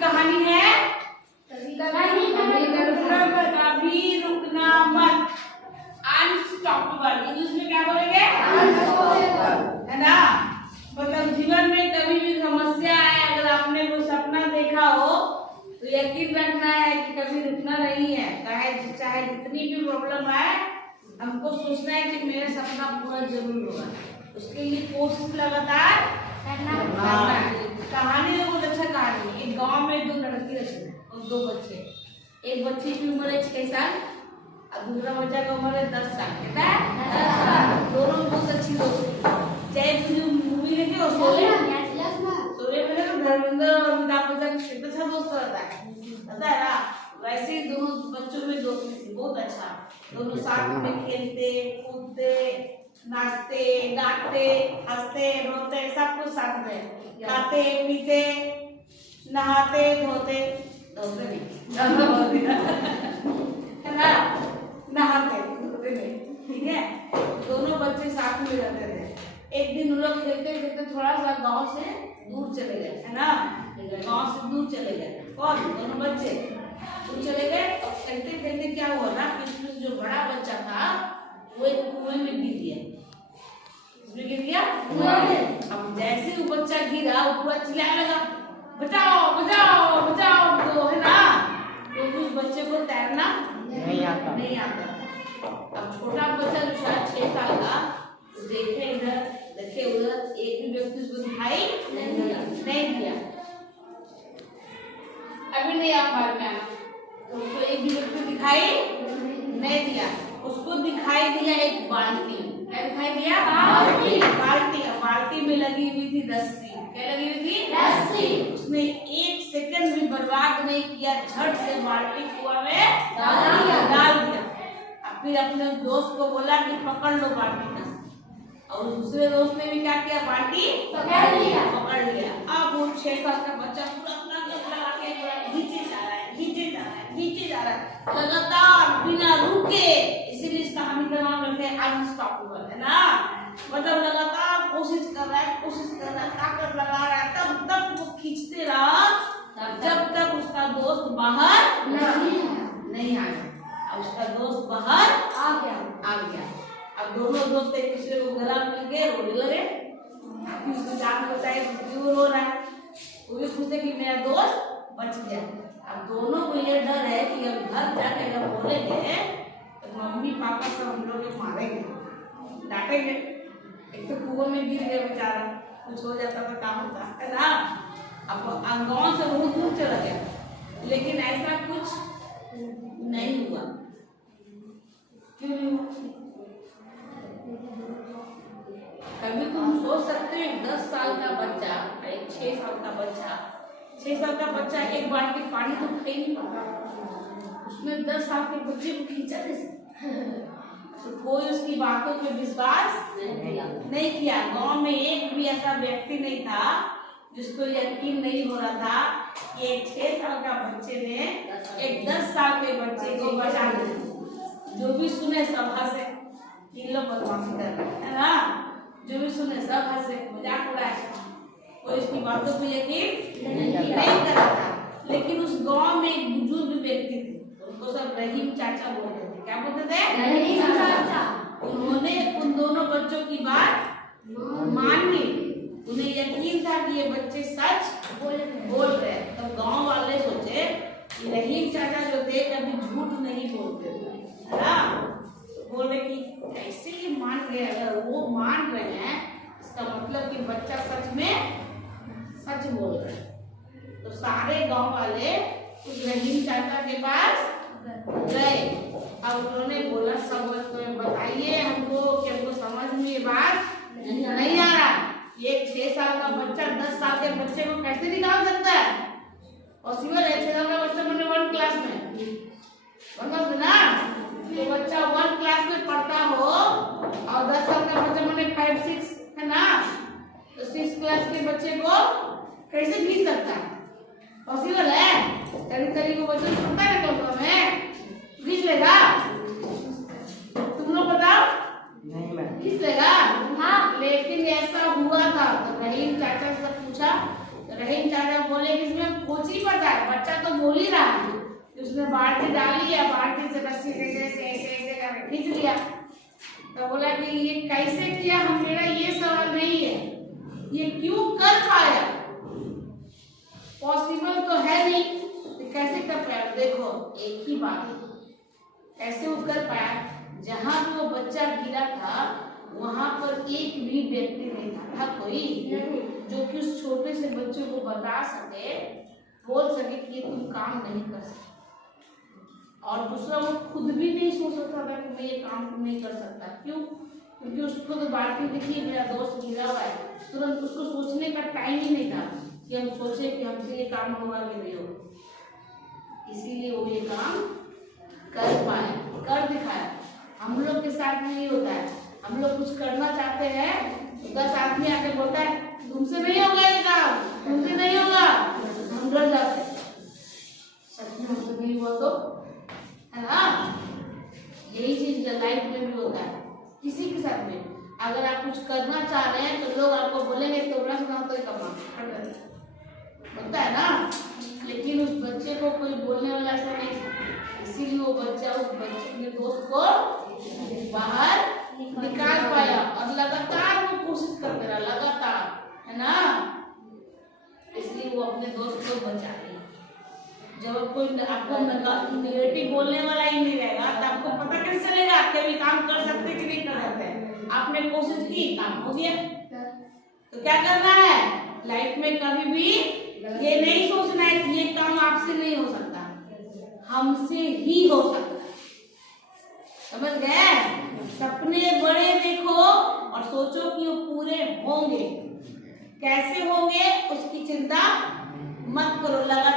कहानी है कभी रुकना मत, अनस्टॉपेबल। इंग्लिश में क्या बोलेंगे? है ना। मतलब जीवन में कभी भी समस्या आए, अगर आपने कोई सपना देखा हो तो यकीन रखना है कि कभी रुकना नहीं है। चाहे जितनी भी प्रॉब्लम आए, हमको सोचना है कि मेरा सपना पूरा जरूर होगा। उसके लिए कोशिश लगातार करना है। कहानी तो बहुत अच्छा कहानी है। एक गांव में दो लड़की रहती है और दो बच्चे। एक बच्चे की उम्र है 6 साल और दूसरा बच्चा का उम्र है 10 साल। कितना है? 10 साल। दोनों बहुत अच्छी दोस्ती। चाहे जो मूवी देखे और शोले में धर्मेंद्र और अमिताभ बच्चन कितना अच्छा दोस्त रहता है ना। वैसे ही दोनों बच्चों में दोस्ती थी, बहुत अच्छा। दोनों साथ में खेलते कूदते, नाचते गाते, हंसते रोते, सब कुछ साथ में, खाते पीते, नहाते धोते नहीं है ना, नहाते धोते नहीं, ठीक है। दोनों बच्चे साथ में रहते थे। एक दिन उन लोग खेलते खेलते थोड़ा सा गांव से दूर चले गए, है ना। गांव से दूर चले गए। कौन? दोनों बच्चे दूर चले गए। और खेलते खेलते क्या हुआ ना, कि जो बड़ा बच्चा था वो एक कुएं में गिर गया। उसमें गिर गया कुएं में। अब जैसे वो बच्चा गिरा, वो पूरा चिल्लाने लगा, बचाओ बचाओ बचाओ, तो है ना। तो उस बच्चे को तैरना नहीं आता। अब छोटा बच्चा जो शायद 6 साल का, देखे इधर देखे उधर, एक भी व्यक्ति उसको दिखाई नहीं दिया। अभी नहीं आप मार में आना, तो उसको एक भी व्यक्ति दिखाई नहीं दिया। उसको दिखाई दिया एक बाल्टी। क्या दिखाई दिया? बाल्टी में लगी हुई थी रस्सी। क्या लगी हुई थी? रस्सी। उसने 1 सेकंड भी बर्बाद नहीं किया, झट से बाल्टी कुआं में डाल दिया। फिर अपने दोस्त को बोला कि पकड़ लो बाल्टी का। और दूसरे दोस्त ने भी क्या किया? बाल्टी पकड़ लिया। अब वो 6 साल का बच्चा पूरा अपना लगा के खींचे जा रहा है लगातार बिना रुके। इसीलिए इस कहानी का नाम रखे अनस्टॉपेबल, है ना। मतलब लगातार कोशिश कर रहा है, ताकत लगा रहा है, तब तक वो खींचते रहा जब तक उसका दोस्त बाहर नहीं आया। अब उसका दोस्त बाहर आ गया। अब दोनों दोस्त एक दूसरे को गला मिल के रोने लगे। उसको जान बताए क्यों रो रहा है। वो भी खुश है कि मेरा दोस्त बच गया। अब दोनों को ये डर है कि अब घर जाके अगर बोलेंगे तो मम्मी पापा सब हम लोग मारेंगे, डांटेंगे। एक तो कुएं में गिर गया बेचारा, कुछ हो जाता तो काम होता, है ना। अब गाँव से बहुत दूर चला गया, लेकिन ऐसा कुछ नहीं हुआ। क्यों नहीं हुआ? कभी तुम सोच सकते हो 10 साल का बच्चा, एक 6 साल का बच्चा एक बाल्टी पानी तो खा नहीं पाता। उसने 10 साल के बच्चे को खींचा कैसे? तो कोई उसकी बातों पे विश्वास नहीं किया। गांव में एक भी ऐसा व्यक्ति नहीं था जिसको यकीन नहीं हो रहा था कि एक 6 साल का बच्चे ने एक 10 साल के बच्चे को बचा दिया। जो भी सुने सब हंसे, इन लोग बदमाशी कर रहे हैं, है ना। जो भी सुने सब हंसे, मजाक उड़ाए, कोई इसकी बातों को यकीन नहीं कर रहा था। लेकिन उस गांव में एक बुजुर्ग व्यक्ति थे, उनको सब रहीम चाचा बोलते थे। क्या बोलते थे? रहीम चाचा। उन्होंने उन दोनों बच्चों की बात मान ली। उन्हें यकीन था कि ये बच्चे सच बोल रहे हैं। तब गांव वाले सोचे कि रहीम चाचा जो थे कभी झूठ नहीं बोलते थे, है ना। बोले कि कैसे ये मान गए? अगर वो मान रहे हैं इसका मतलब कि बच्चा सच में सच बोल रहा है। तो सारे गांव वाले उस रहीम चाचा के पास गए। अब उन्होंने बोला, सब बताइए हमको कि हमको समझ में ये बात नहीं आ रहा। एक 6 साल का बच्चा 10 साल के बच्चे को कैसे निकाल सकता है? पॉसिबल है? 6 साल का बच्चा मैंने 1 क्लास में ना, तो बच्चा 1 क्लास में पढ़ता हो और 10 साल का बच्चा मैंने 5-6, है ना। तो 6 क्लास के बच्चे को कैसे खींच सकता है? पॉसिबल है? कभी को बच्चों को पता है ना में खींच लेगा? तुम लोग बताओ। नहीं खींच लेगा? हाँ। लेकिन ऐसा हुआ था। तो रहीम चाचा से पूछा, तो रहीम चाचा बोले कि इसमें कुछ ही पता है, बच्चा तो बोल ही रहा है कि उसने बाल्टी डाली है, बाल्टी से रस्सी से ऐसे ऐसे ऐसे करके खींच लिया। तो बोला कि ये कैसे किया, हम मेरा ये सवाल नहीं है, ये क्यों कर पाया, पॉसिबल तो है नहीं, तो कैसे कर पाया। देखो एक ही बात है, कैसे वो कर पाया, जहां भी वो बच्चा गिरा था वहां पर एक भी व्यक्ति नहीं था कोई जो कि उस छोटे से बच्चे को बता सके, बोल सके कि ये तुम काम नहीं कर सकते। और दूसरा वो खुद भी नहीं सोच सकता था कि मैं ये काम नहीं कर सकता। क्यों? क्योंकि उसको तो बाल्टी दिखी, मेरा दोस्त गिरा हुआ है, तुरंत उसको सोचने का टाइम ही नहीं था कि हम सोचे कि हमसे ये काम होगा कि नहीं होगा। इसीलिए वो ये काम कर पाया, कर दिखाया। हम लोग के साथ में ये होता है, हम लोग कुछ करना चाहते हैं तो 10 आदमी आके बोलता है तुमसे नहीं होगा ये काम, तुमसे नहीं होगा, हम डर जाते हैं। सच में हमसे नहीं हुआ तो, है ना। यही चीज लाइफ में भी होता है, किसी के साथ में। अगर आप कुछ करना चाह रहे हैं तो लोग आपको बोलेंगे तोड़ा सुना तो कमा होता है ना, लेकिन उस बच्चे को कोई बोलने वाला ऐसा नहीं था। इसीलिए वो बच्चा उस बच्चे के दोस्त को बाहर निकाल पाया और लगातार वो कोशिश करते रहा, लगातार, है ना। इसलिए वो अपने दोस्त को बचा लिया। जब कोई आपको नेगेटिव बोलने वाला ही नहीं रहेगा तो आपको पता कैसे चलेगा आप कभी काम कर सकते कि नहीं कर सकते। आपने कोशिश की, काम हो गया। तो क्या करना है लाइफ में, कभी भी ये नहीं सोचना है कि ये काम आपसे नहीं हो सकता, हमसे ही हो सकता है। समझ गए? सपने बड़े देखो और सोचो कि वो पूरे होंगे। कैसे होंगे उसकी चिंता मत करो, लगा